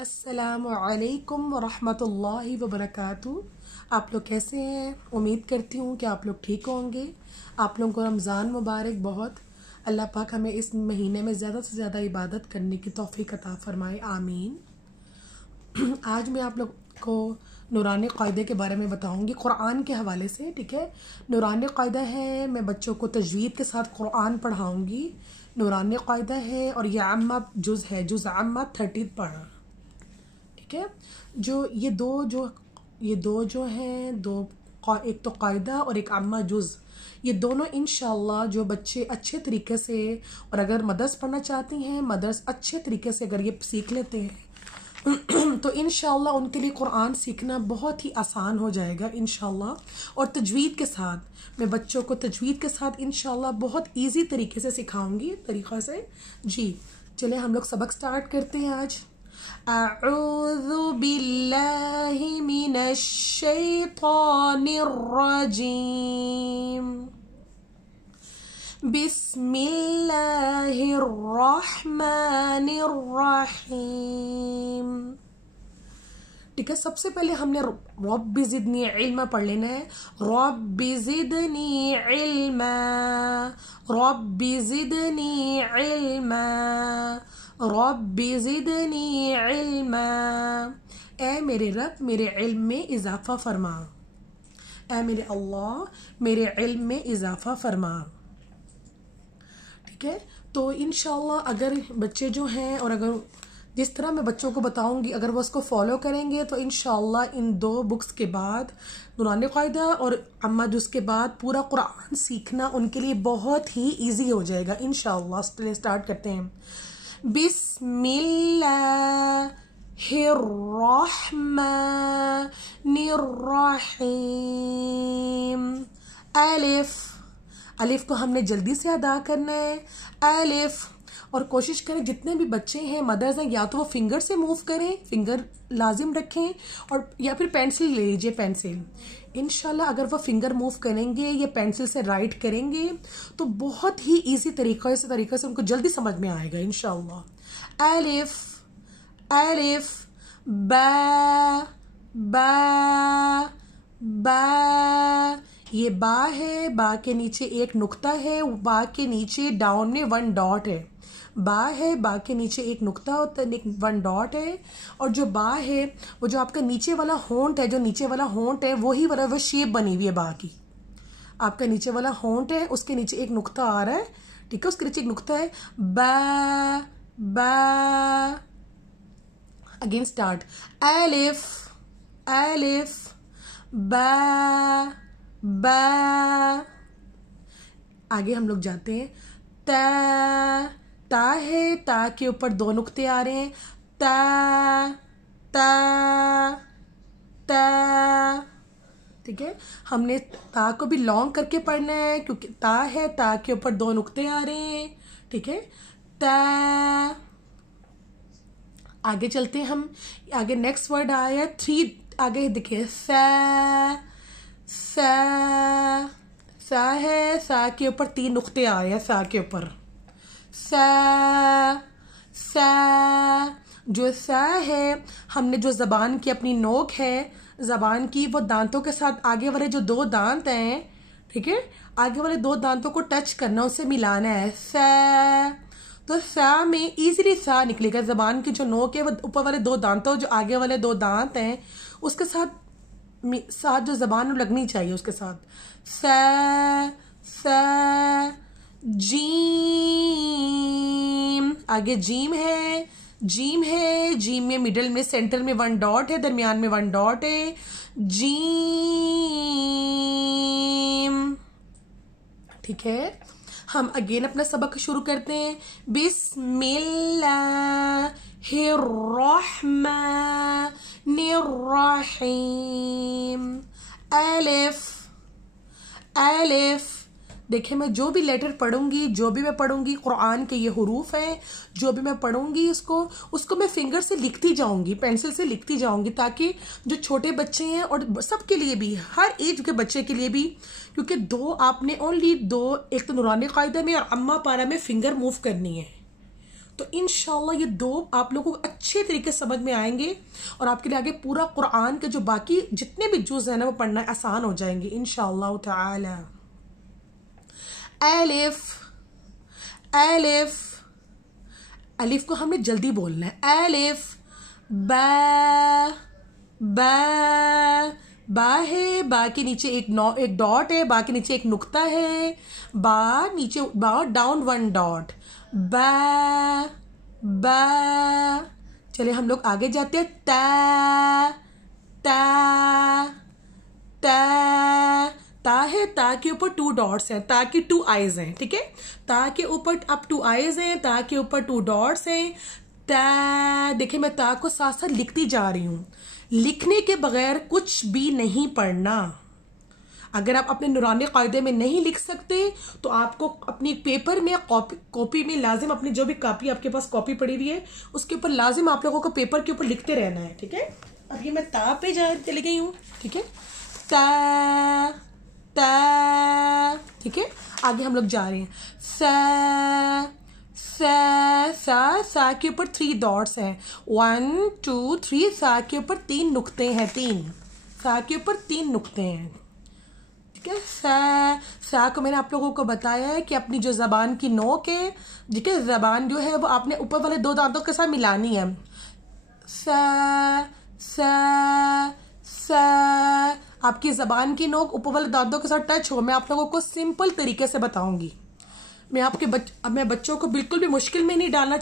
अस्सलामुअलैकुम वरहमतुल्लाहि वबरकातुहू। आप लोग कैसे हैं? उम्मीद करती हूँ कि आप लोग ठीक होंगे। आप लोगों को रमज़ान मुबारक। बहुत अल्लाह पाक हमें इस महीने में ज़्यादा से ज़्यादा इबादत करने की तौफ़ीक अता फ़रमाए, आमीन। आज मैं आप लोग को नूरानी क़ायदे के बारे में बताऊंगी कुरान के हवाले से। ठीक है, नूरानी क़ायदा है, मैं बच्चों को तजवीद के साथ कुरान पढ़ाऊंगी। नूरानी क़ायदा है और यह अम्मा जुज़ है, जुज़ अम्मा 30 पढ़ा। ठीक है, ये दो जो हैं, एक तो क़ायदा और एक अम्मा जुज़, ये दोनों इंशाअल्लाह जो बच्चे अच्छे तरीके से, और अगर मदर्स पढ़ना चाहती हैं, मदर्स अच्छे तरीके से अगर ये सीख लेते हैं तो इंशाअल्लाह उनके लिए कुरान सीखना बहुत ही आसान हो जाएगा इंशाअल्लाह। और तजवीद के साथ मैं बच्चों को तजवीद के साथ इंशाअल्लाह बहुत इजी तरीके से सिखाऊंगी, तरीक़ा से। जी चले हम लोग सबक स्टार्ट करते हैं आज। अऊज़ु बिल्लाहि मिनश शैतानिर रजीम, बिस्मिल्लाहिर्रहमानिर्रहीम। ठीक है, सबसे पहले हमने रब्बी ज़िदनी इल्मा पढ़ लेना है। रब्बी ज़िदनी इल्मा, रब्बी ज़िदनी इल्मा, रब्बी ज़िदनी इल्मा। ए मेरे रब, मेरे इल्म में इजाफ़ा फरमा। ए मेरे अल्लाह, मेरे इल्म में इजाफ़ा फरमा। ठीक है, तो इंशाअल्लाह अगर बच्चे जो हैं, और अगर जिस तरह मैं बच्चों को बताऊंगी, अगर वो उसको फॉलो करेंगे तो इंशाअल्लाह इन दो बुक्स के बाद, नूरानी क़ायदा और अम्मा जुज़ के बाद, पूरा कुरान सीखना उनके लिए बहुत ही इजी हो जाएगा इंशाअल्लाह। स्टार्ट करते हैं। बिस्मिल्लाहिर्रहमानिर्रहीम। अलिफ, अलिफ को हमने जल्दी से अदा करना है। अलिफ, और कोशिश करें जितने भी बच्चे हैं, मदर्स हैं, या तो वो फिंगर से मूव करें, फिंगर लाजिम रखें, और या फिर पेंसिल ले लीजिए, पेंसिल। इंशाल्लाह अगर वो फिंगर मूव करेंगे या पेंसिल से राइट करेंगे तो बहुत ही इजी तरीके से उनको जल्दी समझ में आएगा इंशाल्लाह। अलिफ, अलिफ, बा, बा, बा, ये बा है, बा के नीचे एक नुक्ता है, बा के नीचे डाउन में 1 डॉट है। बा है, बा के नीचे एक नुक्ता होता है, 1 डॉट है। और जो बा है, वो जो आपका नीचे वाला होंठ है, जो नीचे वाला होंठ है, वही वाला वो शेप बनी हुई है बा की। आपका नीचे वाला होंठ है, उसके नीचे एक नुक्ता आ रहा है। ठीक है, उसके नीचे एक नुक्ता है। बा, बा, अगेन स्टार्ट। अलिफ, अलिफ, बा, बा। आगे हम लोग जाते हैं। ता, ता है, ता के ऊपर 2 नुक्ते आ रहे हैं। ता, ता, ता। ठीक है, हमने ता को भी लॉन्ग करके पढ़ना है क्योंकि ता है, ता के ऊपर 2 नुक्ते आ रहे हैं। ठीक है, ता। आगे चलते हैं हम। आगे नेक्स्ट वर्ड आया 3, आगे देखिए सा, सा, सा है, सा के ऊपर 3 नुक्ते आ रहे हैं, सा के ऊपर। सा, सा, जो सा है, हमने जो ज़बान की अपनी नोक है, ज़बान की, वो दांतों के साथ आगे वाले जो 2 दांत हैं, ठीक है, आगे वाले 2 दांतों को टच करना, उसे मिलाना है। सा, तो सा में इजीली सा निकलेगा। ज़बान की जो नोक है, वो ऊपर वाले 2 दांतों, जो आगे वाले 2 दांत हैं, उसके साथ जो ज़बान लगनी चाहिए उसके साथ। सा, सा। जीम, आगे जीम है, जीम है, जीम में मिडल में, सेंटर में 1 डॉट है, दरमियान में 1 डॉट है। जीम। ठीक है, हम अगेन अपना सबक शुरू करते हैं। बिस्मिल्लाहिर्रहमानिर्रहीम। अलिफ, अलिफ। देखिए, मैं जो भी लेटर पढ़ूंगी, जो भी मैं पढ़ूंगी, कुरान के ये हुरूफ हैं, जो भी मैं पढ़ूंगी उसको मैं फिंगर से लिखती जाऊंगी, पेंसिल से लिखती जाऊंगी, ताकि जो छोटे बच्चे हैं और सबके लिए भी, हर एज के बच्चे के लिए भी, क्योंकि आपने ओनली 2, एक तो नूरानी क़ायदा में और अम्मा पारा में फिंगर मूव करनी है। तो इंशाल्लाह ये 2 आप लोगों को अच्छे तरीके से समझ में आएंगे और आपके लिए आगे पूरा कुरान के जो बाकी जितने भी जुज़ हैं ना वो पढ़ना आसान हो जाएंगे इंशाल्लाह ताला। एलिफ, एलिफ, अलिफ को हमने जल्दी बोलना है। एलिफ, बा, बा, बा है, बा के नीचे एक डॉट है, बा के नीचे एक नुक्ता है, बा नीचे बा डाउन 1 डॉट, बा, बा। चलिए हम लोग आगे जाते हैं। ता, ता, ता, ता है, ता के ऊपर 2 डॉट्स हैं, ता की 2 आईज हैं, ठीक है। ता के ऊपर अब 2 आईज हैं, ता के ऊपर 2 डॉट्स हैं। ता, देखिए मैं ता को साथ साथ लिखती जा रही हूँ। लिखने के बगैर कुछ भी नहीं पढ़ना। अगर आप अपने नूरानी कायदे में नहीं लिख सकते तो आपको अपनी पेपर में कॉपी में लाजिम अपनी जो भी कॉपी आपके पास कॉपी पड़ी हुई है उसके ऊपर लाजिम आप लोगों को पेपर के ऊपर लिखते रहना है, ठीक है। अब ये मैं ता पे चली गई हूँ, ठीक है। ता, ता, ठीक है। आगे हम लोग जा रहे हैं। सा, सा के ऊपर 3 डॉट्स हैं, 1 2 3। सा के ऊपर 3 नुक्ते हैं, 3 सा के ऊपर 3 नुक्ते हैं, ठीक है। सा को मैंने आप लोगों को बताया है कि अपनी जो जबान की नोक है, ठीक है, जबान जो है वो आपने ऊपर वाले 2 दांतों के साथ मिलानी है। सा, सा, सा, आपकी जबान की नोक ऊपर वाले दांतों के साथ टच हो। मैं आप लोगों को सिंपल तरीके से बताऊंगी। मैं बच्चों को बिल्कुल भी मुश्किल में नहीं डालना